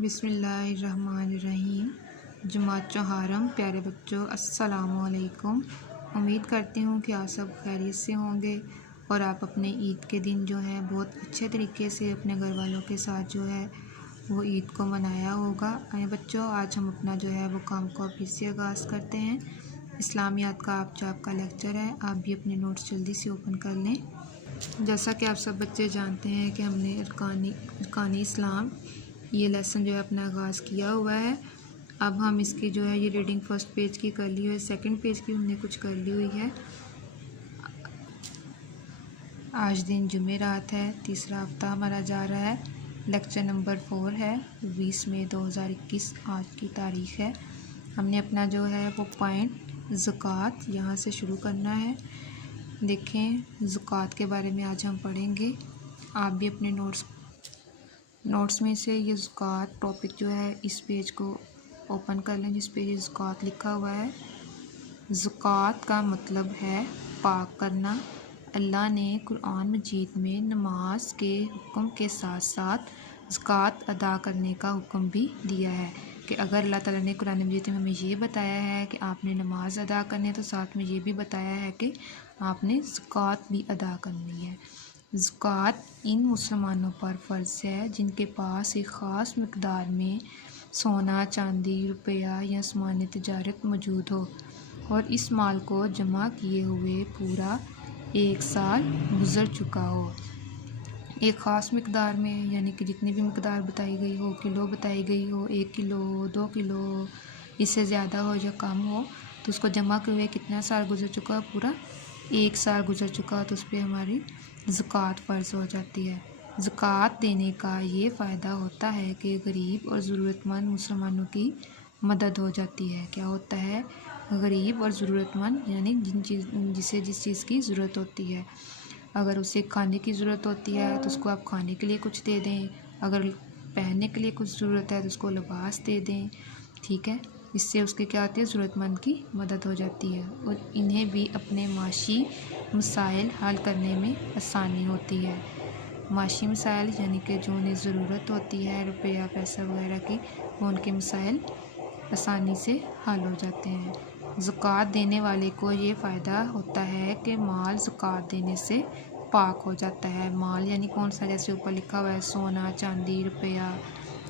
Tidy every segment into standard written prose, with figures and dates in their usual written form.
बिस्मिल्लाहिर्रहमानिर्रहीम। जमात चौहारम प्यारे बच्चों, अस्सलामुअलैकुम। उम्मीद करती हूँ कि आप सब खैरियत से होंगे और आप अपने ईद के दिन जो है बहुत अच्छे तरीके से अपने घर वालों के साथ जो है वो ईद को मनाया होगा। आए बच्चों, आज हम अपना जो है वो काम को फिर से आगाज़ करते हैं। इस्लामियात का आपका लेक्चर है, आप भी अपने नोट्स जल्दी से ओपन कर लें। जैसा कि आप सब बच्चे जानते हैं कि हमने अरकानी इस्लाम ये लेसन जो है अपना आगाज़ किया हुआ है। अब हम इसकी जो है ये रीडिंग फर्स्ट पेज की कर ली है, सेकंड पेज की हमने कुछ कर ली हुई है। आज दिन जुमेरात है, तीसरा हफ्ता हमारा जा रहा है। लेक्चर नंबर 4 है, 20 मई 2021 आज की तारीख़ है। हमने अपना जो है वो पॉइंट ज़कात यहाँ से शुरू करना है। देखें, ज़कात के बारे में आज हम पढ़ेंगे। आप भी अपने नोट्स में से ये ज़कात टॉपिक जो है इस पेज को ओपन कर लें जिस पे ये ज़कात लिखा हुआ है। ज़कात का मतलब है पाक करना। अल्लाह ने कुरान मजीद में नमाज के हुक्म के साथ साथ ज़कात अदा करने का हुक्म भी दिया है कि अगर अल्लाह ताला ने कुरान मजीद में हमें ये बताया है कि आपने नमाज अदा करनी है, तो साथ में ये भी बताया है कि आपने ज़कात भी अदा करनी है। ज़कात इन मुसलमानों पर फ़र्ज़ है जिनके पास एक ख़ास मकदार में सोना, चांदी, रुपया या सामान तिजारत मौजूद हो और इस माल को जमा किए हुए पूरा 1 साल गुज़र चुका हो। एक ख़ास मकदार में यानी कि जितनी भी मकदार बताई गई हो, किलो बताई गई हो, 1 किलो हो, 2 किलो हो, इससे ज़्यादा हो या कम हो, तो उसको जमा किए हुए कितना साल गुज़र चुका हो, पूरा 1 साल गुज़र चुका हो, तो उस पर हमारी ज़कात फ़र्ज़ हो जाती है। ज़कात देने का ये फ़ायदा होता है कि गरीब और ज़रूरतमंद मुसलमानों की मदद हो जाती है। क्या होता है? गरीब और ज़रूरतमंद यानी जिस चीज़ की ज़रूरत होती है। अगर उसे खाने की ज़रूरत होती है तो उसको आप खाने के लिए कुछ दे दें, अगर पहनने के लिए कुछ ज़रूरत है तो उसको लिबास दे दें, ठीक है। इससे उसके क्या होती है, ज़रूरतमंद की मदद हो जाती है और इन्हें भी अपने माशी मसाइल हल करने में आसानी होती है। माशी मसाइल यानी कि जो उन्हें ज़रूरत होती है रुपया पैसा वगैरह की, वो उनके मसाइल आसानी से हल हो जाते हैं। ज़कात देने वाले को ये फ़ायदा होता है कि माल ज़कात देने से पाक हो जाता है। माल यानी कौन सा, जैसे ऊपर लिखा हुआ है सोना, चांदी, रुपया,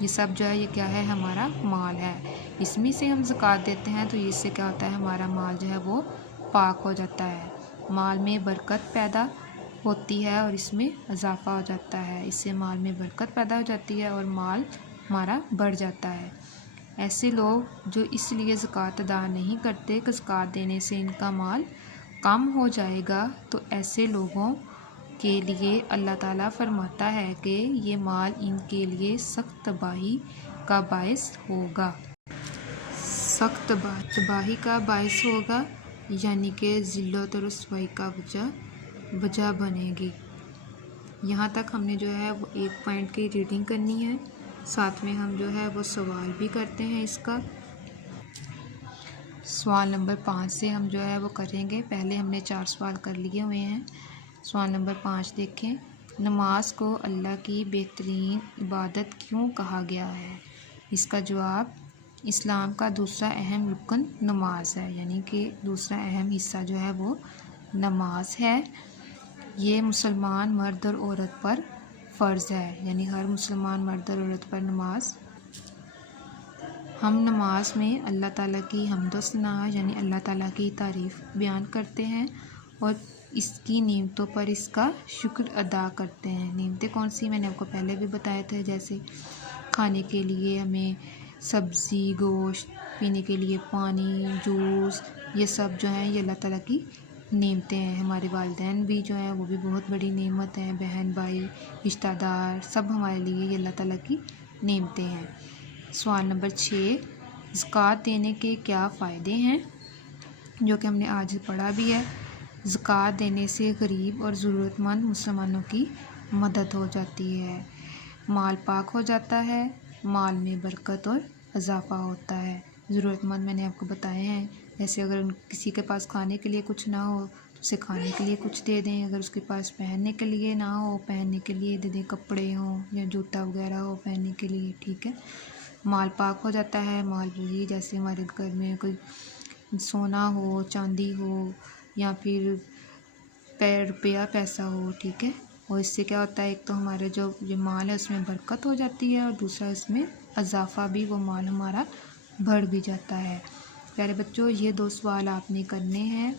ये सब जो है ये क्या है, हमारा माल है। इसमें से हम ज़कात देते हैं तो इससे क्या होता है, हमारा माल जो है वो पाक हो जाता है। माल में बरकत पैदा होती है और इसमें इजाफ़ा हो जाता है। इससे माल में बरकत पैदा हो जाती है और माल हमारा बढ़ जाता है। ऐसे लोग जो इसलिए ज़कात अदा नहीं करते कि ज़कात देने से इनका माल कम हो जाएगा, तो ऐसे लोगों के लिए अल्लाह ताला फरमाता है कि ये माल इनके लिए सख्त तबाही का बायस होगा। सख्त तबाही का बायस होगा यानी कि ज़िल्लत और रुसवाई का वजह बनेगी। यहाँ तक हमने जो है वो एक पॉइंट की रीडिंग करनी है, साथ में हम जो है वो सवाल भी करते हैं। इसका सवाल नंबर 5 से हम जो है वो करेंगे। पहले हमने 4 सवाल कर लिए हुए हैं। सवाल नंबर 5 देखें, नमाज को अल्लाह की बेहतरीन इबादत क्यों कहा गया है? इसका जवाब, इस्लाम का दूसरा अहम रुकन नमाज है, यानी कि दूसरा अहम हिस्सा जो है वो नमाज है। ये मुसलमान मर्द और औरत पर फ़र्ज़ है, यानी हर मुसलमान मर्द और औरत पर नमाज। हम नमाज में अल्लाह ताला की हम्द व सना यानी अल्लाह ताला की तारीफ़ बयान करते हैं और इसकी नेमतों पर इसका शुक्र अदा करते हैं। नेमतें कौन सी, मैंने आपको पहले भी बताए थे, जैसे खाने के लिए हमें सब्ज़ी, गोश्त, पीने के लिए पानी, जूस, ये सब जो है ये अल्लाह ताला की नेमतें हैं। हमारे वालिदैन भी जो हैं वो भी बहुत बड़ी नेमत हैं। बहन भाई रिश्तेदार सब हमारे लिए ये अल्लाह ताला की नेमतें हैं। सवाल नंबर 6, ज़कात देने के क्या फ़ायदे हैं, जो कि हमने आज पढ़ा भी है। ज़कात देने से गरीब और ज़रूरतमंद मुसलमानों की मदद हो जाती है, माल पाक हो जाता है, माल में बरकत और इजाफ़ा होता है। ज़रूरतमंद मैंने आपको बताए हैं, जैसे अगर किसी के पास खाने के लिए कुछ ना हो तो उसे खाने के लिए कुछ दे दें, अगर उसके पास पहनने के लिए ना हो, पहनने के लिए दे दें, कपड़े हों या जूता वगैरह हो पहनने के लिए, ठीक है। माल पाक हो जाता है। माल वही जैसे हमारे घर में कोई सोना हो, चांदी हो या फिर रुपया पैसा हो, ठीक है। और इससे क्या होता है, एक तो हमारे जो ये माल है उसमें बरकत हो जाती है और दूसरा इसमें इजाफा भी, वो माल हमारा बढ़ भी जाता है। प्यारे बच्चों, ये 2 सवाल आपने करने हैं,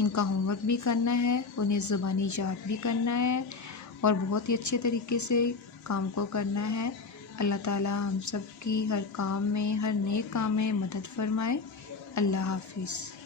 इनका होमवर्क भी करना है, उन्हें ज़ुबानी याद भी करना है और बहुत ही अच्छे तरीके से काम को करना है। अल्लाह ताला हम सब की हर काम में, हर नेक काम में मदद फरमाए। अल्लाह हाफिज़।